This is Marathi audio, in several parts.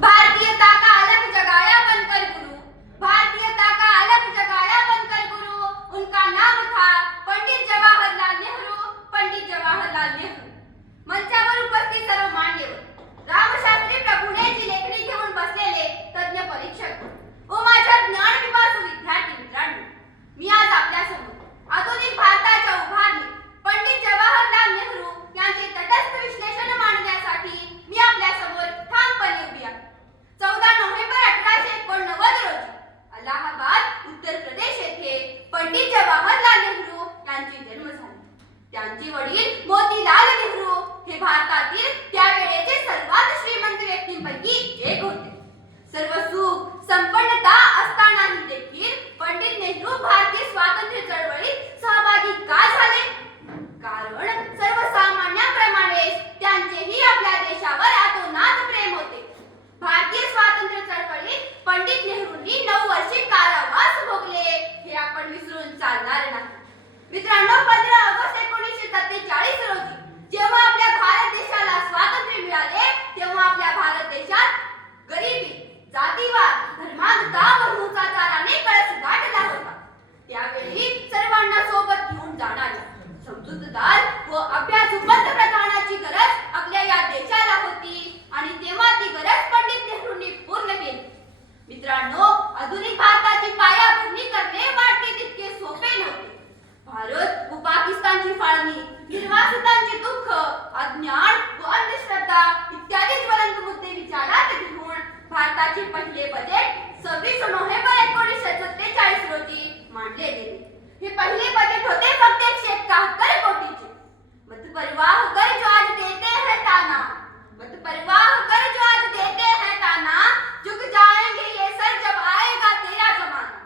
भारतीयता का अलग जगाया बनकर गुरु, भारतीयता का अलग जगाया बनकर गुरु, उनका नाम था पंडित जवाहरलाल नेहरू, पंडित जवाहरलाल नेहरू. मंचावर उपस्थित सर्व मान्यवर, रामशास्त्री प्रभुणेची लेखणी घेऊन बसलेले तज्ञ परीक्षक व माझ्या ज्ञान पिपासू विद्यार्थी मित्रांनो, मी आज आपल्यासमोर आधुनिक भारताच्या उभारणी पंडित जवाहरलाल नेहरू यांचे तटस्थ विश्लेषण मांडण्यासाठी मी आपल्यासमोर ठामपणे उभी आहे. 14 नोव्हेंबर 1889 रोजी अलाहाबाद उत्तर प्रदेश येथे पंडित जवाहरलाल नेहरू यांचे जन्म झाले. त्यांचे वडील मोतीलाल नेहरू हे भारतातील त्यावेळेचे सर्वात श्रीमंत व्यक्तींपैकी एक होते. सर्व सुख संपन्नता असतानाही देखील पंडित नेहरू भारतीय स्वातंत्र्य चळवळीत सहभागी का झाले? कारण सर्वसामान्यांप्रमाणेच त्यांचेही आपल्या देशावर अतोनात प्रेम होते. भारतीय स्वातंत्र्य चळवळीत पंडित नेहरूंनी 9 वर्षे कारावास भोगले हे आपण विसरून चालणार नाही. मित्रांनो, 15 ऑगस्ट 1947 रोजी जेव्हा आपल्या भारत देशाला स्वातंत्र्य मिळाले, तेव्हा आपल्या भारत देशात गरिबी, जातीवाद, धर्मांधता व हिंसाचाराने कळस गाठला होता. त्यावेळी सर्वांना सोबत घेऊन जाणाऱ्या समजूतदार व अभ्यासू पंतप्रधानाची गरज आपल्या या देशाला होती आणि तेव्हा ती गरज पंडित नेहरूंनी पूर्ण केली. मित्रांनो, आधुनिक भारताची पायाभरणी करणे वाटते तितके सोपे नव्हते. भारत व पाकिस्तानची फाळणी, निर्वासितांचे दुःख, अज्ञान व अंधश्रद्धा इत्यादी ज्वलंत मुद्दे विचारात घेऊन भारताचे पहिले बजेट 26 नोव्हेंबर 1947 रोजी मांडले गेले. हे पहिले बजेट होते फक्त 171 कोटीचे. मत परवाह कर जो आज देते हैं ताना, मत परवाह कर जो आज देते हैं ताना, झुक जाएंगे ये सर जब आएगा तेरा जमाना,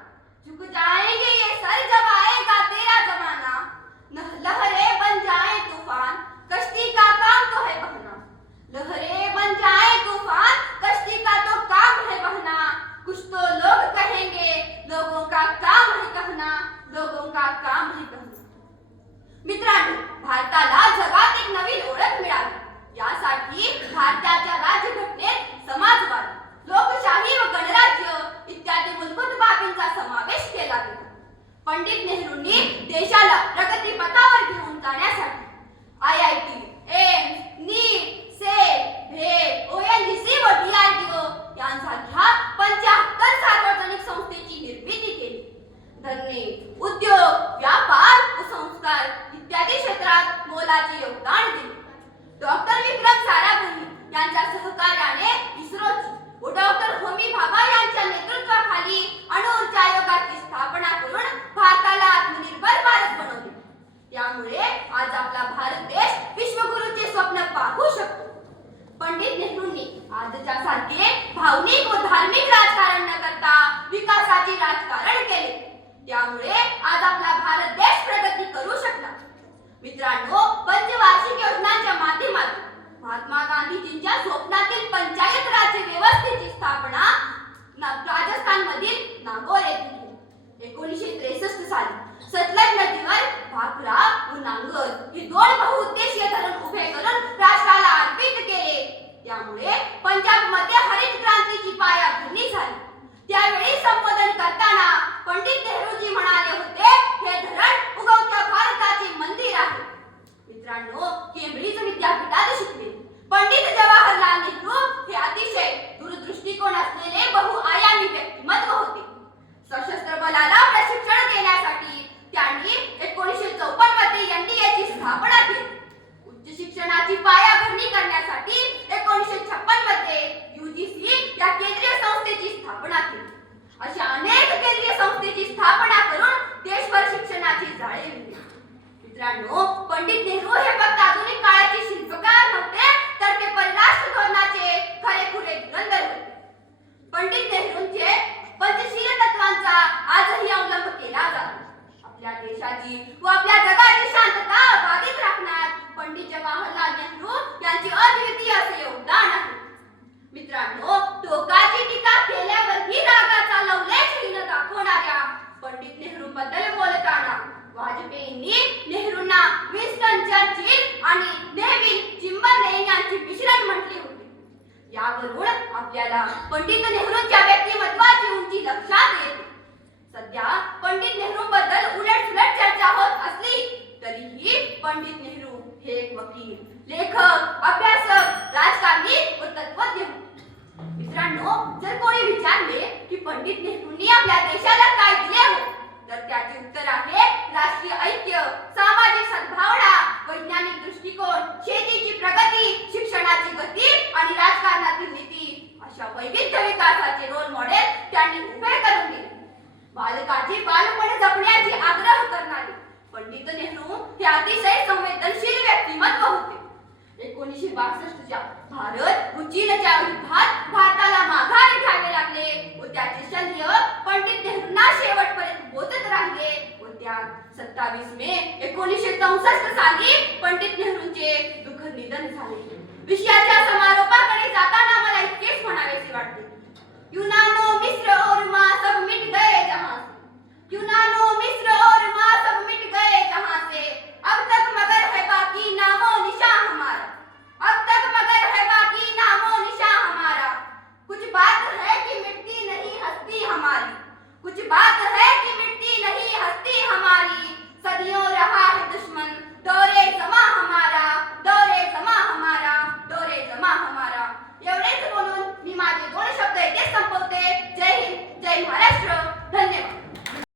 झुक जाएंगे ये सर जब आएगा तेरा जमाना, लहरें बन जाए तूफान, कश्ती का काम तो है बहना, लहरें बन जाए तूफान, कश्ती का तो काम है बहना, कुछ तो लोग कहेंगे लोगों का काम है कहना, लोगों का काम है कहना. मित्रांनो, भारताला जगात एक नवीन ओळख मिळावी यासाठी भारताच्या राज्यघटनेत समाजवाद, लोकशाही व गणराज्य इत्यादी मूलभूत बाबींचा समावेश केला गेला. पंडित नेहरूंनी देशाला प्रगतीपथावर घेऊन जाण्यासाठी IIT, एम्स, नीट, सेट, भेट, ONGC व DRDO यांसारख्या 75 सार्वजनिक संस्थेची निर्मिती केली. धरणे, उद्योग, व्यापार व संस्कार इत्यादी क्षेत्रात मोलाचे योगदान दिले. डॉक्टर विक्रम साराभाई यांच्या सहकार्याने इस्रोची व डॉक्टर होमी भाभा यांच्या नेतृत्वाखाली अणुऊर्जा आयोगाची स्थापना करून भारताला आत्मनिर्भर भारत बनवले. त्यामुळे आज आपला भारत देश विश्वगुरूचे स्वप्न पाहू शकतो. पंडित नेहरूंनी आजच्या सारखे भावनिक व धार्मिक राजकारण न करता विकासाचे राजकारण केले. त्यामुळे आज आपला भारत देश प्रगती करू शकला. मित्रांनो, पंचवार्षिक योजनांच्या माध्यमातून महात्मा गांधीजींच्या स्वप्नातील पंचायत राज्य व्यवस्थेची स्थापना राजस्थानमधील नागौर येथे केली. 1963 साली सतलज नदीवर भाकरा व नांगर हे 2 बहुउद्देशीय धरण उभे करून राष्ट्राला अर्पित केले. त्यामुळे पंजाबमध्ये हरित क्रांतीची पायाभरणी झाली. त्यावेळी संबोधन करताना पंडित नेहरूजी म्हणाले होते, हे धरण उगवत्या भारताचे मंदिर आहे. मित्रांनो, केंब्रिज विद्यापीठात शिकले पंडित जवाहरलाल नेहरू हे यावरून आपल्याला पंडित नेहरूंच्या व्यक्तिमत्वाची उंची लक्षात येते. सध्या पंडित नेहरूंबद्दल उलटसुलट चर्चा होत असली तरीही पंडित नेहरू हे एक वकील, लेखक, अभ्यासक, राजकारणी व तत्वज्ञ होते. मित्रांनो, जर कोणी विचारले की पंडित नेहरूंनी आपल्या देशाला काय दिले हो, तर त्याचे उत्तर आहे राष्ट्रीय ऐक्य, सामाजिक सद्भावना, वैज्ञानिक दृष्टिकोन, शेतीची प्रगती, शिक्षणाची गती आणि राजकारणातील नीती अशा वैविध्य विकासाचे रोल मॉडेल त्यांनी उभे करून दिले. बालकाची बालपण जपण्याची आग्रह करणारे पंडित नेहरू हे अतिशय संवेदनशील व्यक्तिमत्व होते. 1962च्या भारत व चीनच्या युद्धात भारताला माघार घ्यावे लागले व त्याचे शल्य पंडित नेहरूंना शेवटपर्यंत बोचत राहिले व त्यात 27 मे 1964 साली पंडित नेहरूंचे दुःखद निधन झाले. विषयाच्या समारोपाकडे जाताना मला इतकेच म्हणावेसे वाटते, युनानो मिस्र और मा सब मिट गए जहां से, युनानो